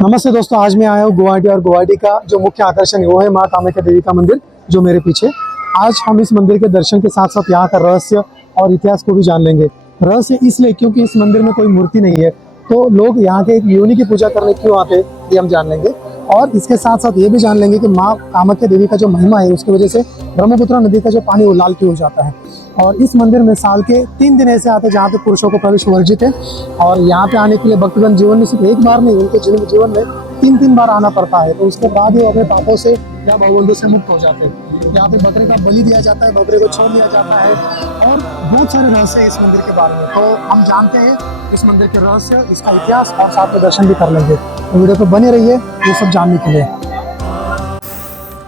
नमस्ते दोस्तों, आज मैं आया हूँ गुवाहाटी और गुवाहाटी का जो मुख्य आकर्षण है वो है माँ कामाख्या देवी का मंदिर जो मेरे पीछे। आज हम इस मंदिर के दर्शन के साथ साथ यहाँ का रहस्य और इतिहास को भी जान लेंगे। रहस्य इसलिए क्योंकि इस मंदिर में कोई मूर्ति नहीं है, तो लोग यहाँ के एक योनि की पूजा करने क्यों आते हैं ये हम जान लेंगे। और इसके साथ साथ ये भी जान लेंगे कि माँ कामाख्या देवी का जो महिमा है उसकी वजह से ब्रह्मपुत्र नदी का जो पानी वो लाल क्यों हो जाता है। और इस मंदिर में साल के 3 दिन ऐसे आते हैं जहाँ पे पुरुषों को प्रवेश वर्जित है, और यहाँ पे आने के लिए भक्तगण जीवन में सिर्फ एक बार नहीं, उनके जीवन में 3 बार आना पड़ता है। तो उसके बाद वो अपने पापों से या भगवंतों से मुक्त हो जाते हैं। यहाँ पे बकरे का बलि दिया जाता है, बकरे को छोड़ दिया जाता है, और बहुत सारे रहस्य है इस मंदिर के बारे में। तो हम जानते हैं इस मंदिर के रहस्य, इसका इतिहास, और साथ में दर्शन भी कर लेंगे। तो वीडियो पे बने रहिए ये सब जानने के लिए।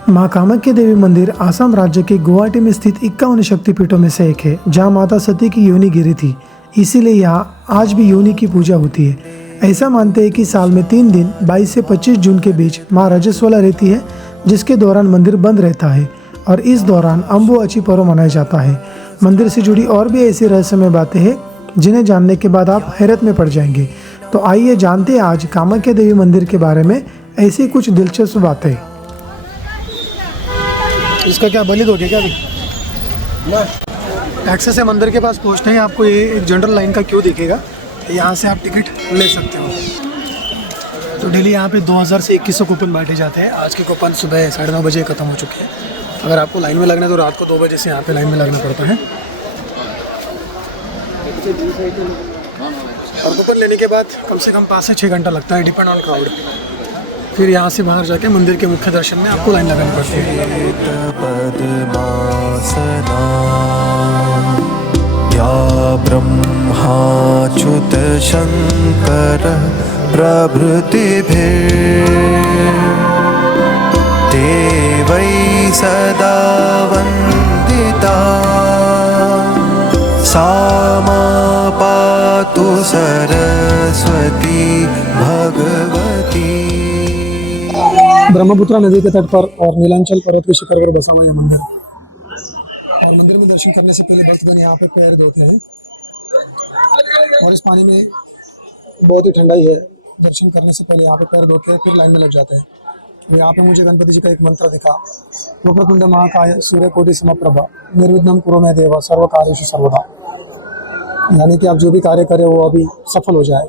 माँ कामाख्या देवी मंदिर आसाम राज्य के गुवाहाटी में स्थित 51 शक्तिपीठों में से एक है, जहाँ माता सती की योनि गिरी थी। इसीलिए यहाँ आज भी योनि की पूजा होती है। ऐसा मानते हैं कि साल में 3 दिन 22 से 25 जून के बीच माँ रजस्वला रहती है, जिसके दौरान मंदिर बंद रहता है, और इस दौरान अम्बुबाची पर्व मनाया जाता है। मंदिर से जुड़ी और भी ऐसी रहस्यमय बातें हैं जिन्हें जानने के बाद आप हैरत में पड़ जाएंगे। तो आइए जानते हैं आज कामाख्या देवी मंदिर के बारे में ऐसी कुछ दिलचस्प बातें। इसका क्या बलि दोगे क्या अभी? एक्सेस है मंदिर के पास पहुँचना ही आपको ये एक जनरल लाइन का क्यू दिखेगा, यहाँ से आप टिकट ले सकते हो। तो डेली यहाँ पे 2000 से 2100 कूपन बांटे जाते हैं। आज के कूपन सुबह 9:30 बजे ख़त्म हो चुके हैं। अगर आपको लाइन में लगना है तो रात को 2 बजे से यहाँ पे लाइन में लगना पड़ता है। और कूपन लेने के बाद कम से कम 5 से 6 घंटा लगता है, डिपेंड ऑन क्राउड। फिर यहाँ से बाहर जाके मंदिर के मुख्य दर्शन में आपको लाइन लगानी पड़ती है। या ब्रह्माच्युत शंकर देवै सदा वंदिता सा मां पातु सरस्वती भगवती। ब्रह्मपुत्र नदी के तट पर और नीलांचल पर्वत के शिखर पर बसा हुआ यह मंदिर। और मंदिर में दर्शन करने से पहले भक्तगण यहाँ पे पैर धोते हैं, और इस पानी में बहुत ही ठंडाई है। दर्शन करने से पहले यहाँ पे पैर धोते हैं, फिर लाइन में लग जाते हैं। यहाँ पे मुझे गणपति जी का एक मंत्र दिखा, वक्रतुंड महाकाय सूर्यकोटि समप्रभा निर्विघ्नं कुरु मे देव सर्व कार्येषु सर्वदा। यानी कि आप जो भी कार्य करें वो अभी सफल हो जाए।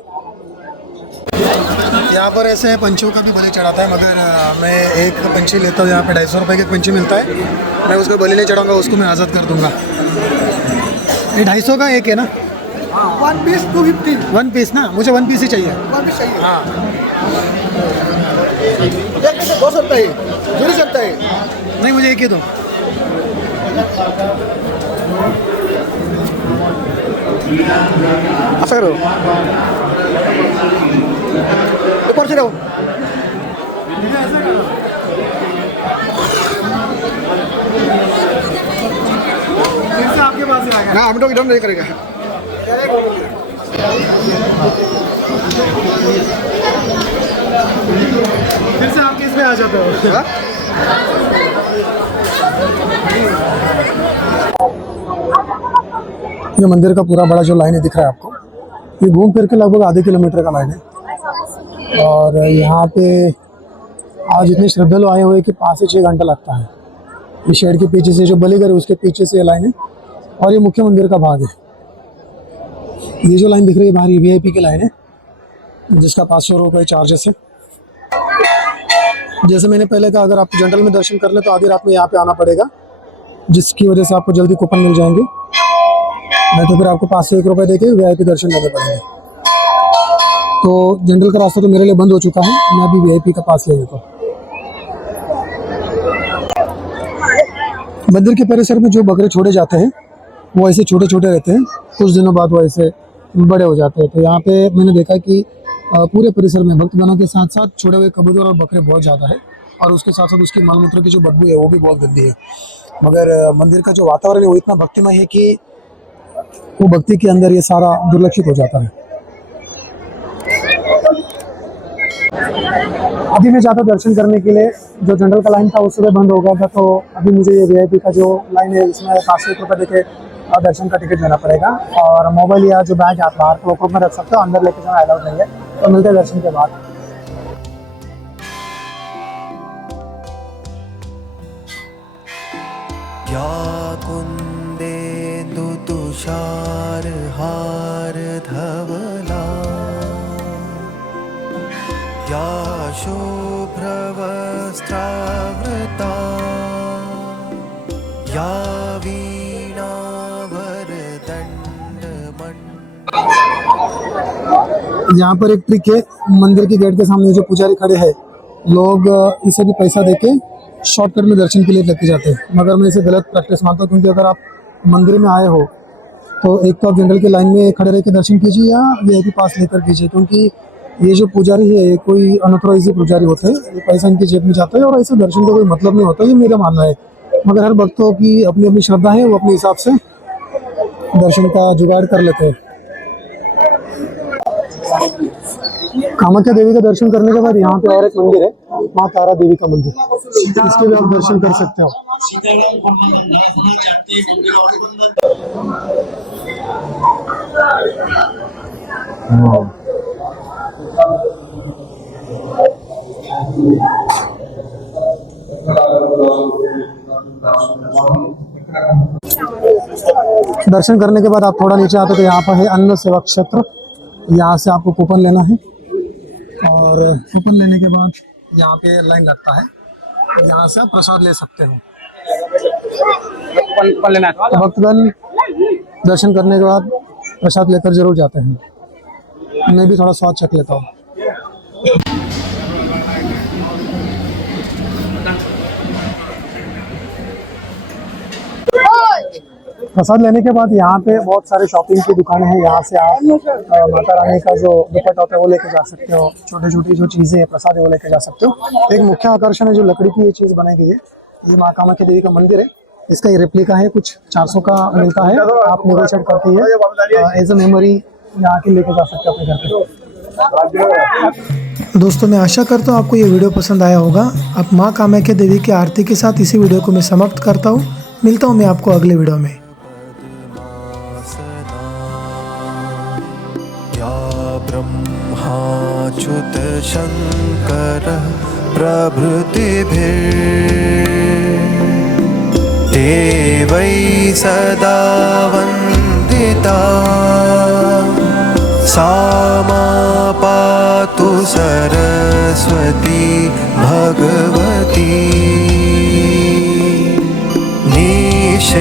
यहाँ पर ऐसे पंछियों का भी बलि चढ़ाता है, मगर मैं एक पंछी लेता हूँ। यहाँ पे 250 रुपये का पंछी मिलता है। मैं उसको बलि नहीं चढ़ाऊँगा, उसको मैं आज़ाद कर दूँगा। ये 250 का एक है ना? 1 पीस 250। 1 पीस ना? मुझे 1 पीस ही चाहिए। 1 पीस चाहिए। हाँ, एक कैसे हो सकता है? जुड़ सकता है? नहीं, मुझे एक ही दो। ऐसा करो, ऊपर से रहो। फिर से आपके पास ही आ गया। ना हम लोग इधर नहीं करेगा। फिर से आपके इसमें आ जाते हो। ये मंदिर का पूरा बड़ा जो लाइन है दिख रहा है आपको, ये घूम फिर के लगभग आधे किलोमीटर का लाइन है। और यहाँ पे आज इतने श्रद्धालु आए हुए कि 5 से 6 घंटा लगता है। ये शेड के पीछे से जो बलिगर है उसके पीछे से ये लाइन है, और ये मुख्य मंदिर का भाग है। ये जो लाइन दिख रही है बाहर, ये VIP की लाइन है, जिसका 500 रुपये चार्जेस है। जैसे मैंने पहले कहा, अगर आप जनरल में दर्शन कर ले तो आधी रात में यहाँ पे आना पड़ेगा, जिसकी वजह से आपको जल्दी कूपन मिल जाएंगे। नहीं तो फिर आपको 5 से 1 रुपये देके VIP दर्शन लेने पड़ेंगे। तो जनरल का रास्ता तो मेरे लिए बंद हो चुका है, मैं अभी VIP का पास ले लेता हूँ। मंदिर के परिसर में जो बकरे छोड़े जाते हैं वो ऐसे छोटे छोटे रहते हैं, कुछ दिनों बाद वो ऐसे बड़े हो जाते हैं। तो यहाँ पे मैंने देखा कि पूरे परिसर में भक्तगणों के साथ साथ छोड़े हुए कबूतर और बकरे बहुत ज़्यादा है, और उसके साथ साथ उसकी मलमूत्र की जो बदबू है वो भी बहुत गंदी है। मगर मंदिर का जो वातावरण है वो इतना भक्तिमय है कि वो भक्ति के अंदर ये सारा दुर्लक्षित हो जाता है। अभी मैं जाता दर्शन करने के लिए, जो जनरल का लाइन था वो सुबह बंद हो गया था, तो अभी मुझे ये VIP का जो लाइन है इसमें 500 रुपये देके दर्शन का टिकट देना पड़ेगा। और मोबाइल या जो बैग आप बाहर क्लोक में रख सकते हो, अंदर लेके जाना अलाउड नहीं है। तो मिलते हैं दर्शन के बाद। या कुन्देन्दु तुषारहार धवला या शुभ्रवस्त्रावृता या वीणावरदण्डमण्डिता। यहाँ पर एक ट्रिक है, मंदिर के गेट के सामने जो पुजारी खड़े हैं लोग इसे भी पैसा देके शॉर्टकट में दर्शन के लिए लेके जाते हैं, मगर मैं इसे गलत प्रैक्टिस मानता हूँ। क्योंकि अगर आप मंदिर में आए हो तो एक तो आप जनरल की लाइन में खड़े रह के दर्शन कीजिए या वीआईपी पास लेकर कीजिए, क्योंकि ये जो पुजारी है ये कोई अनऑथराइज पुजारी होते हैं, ये पैसा इनकी जेब में जाता है और ऐसे दर्शन का कोई मतलब नहीं होता, ये मेरा मानना है। मगर हर भक्तों की अपनी अपनी श्रद्धा है, वो अपने हिसाब से दर्शन का जुगाड़ कर लेते हैं। कामाख्या देवी का दर्शन करने के बाद यहाँ पे और एक मंदिर है, माँ तारा देवी का मंदिर, इसके भी आप दर्शन कर सकते हो। दर्शन करने के बाद आप थोड़ा नीचे आते हो तो यहाँ पर है अन्न सेवा क्षेत्र, यहाँ से आपको कूपन लेना है और कूपन लेने के बाद यहाँ पे लाइन लगता है, यहाँ से आप प्रसाद ले सकते हो। तो भक्तगण दर्शन करने के बाद प्रसाद लेकर जरूर जाते हैं। मैं भी थोड़ा स्वाद चख लेता हूँ। प्रसाद लेने के बाद यहाँ पे बहुत सारे शॉपिंग की दुकानें हैं, यहाँ से आप माता रानी का जो दुपट्टा होता है वो लेके जा सकते हो, छोटी छोटी जो चीज़ें हैं प्रसाद है वो लेके जा सकते हो। एक मुख्य आकर्षण है जो लकड़ी की ये चीज़ बनाई गई है, ये माँ कामाख्या देवी का मंदिर है, इसका ये रेप्लिका है, कुछ 400 का मिलता है, आप नेगोशिएट करते हैं एज अ मेमोरी यहाँ के लेके जा सकते हो अपने घर पे। दोस्तों मैं आशा करता हूँ आपको ये वीडियो पसंद आया होगा। अब माँ कामाख्या देवी की आरती के साथ इसी वीडियो को मैं समाप्त करता हूँ। मिलता हूँ मैं आपको अगले वीडियो में। या ब्रह्माच्युत शंकर प्रभृतिभिर्देवै सदा वन्दिता सा मां पातु सरस्वती भगवती निशेषजाड्यापा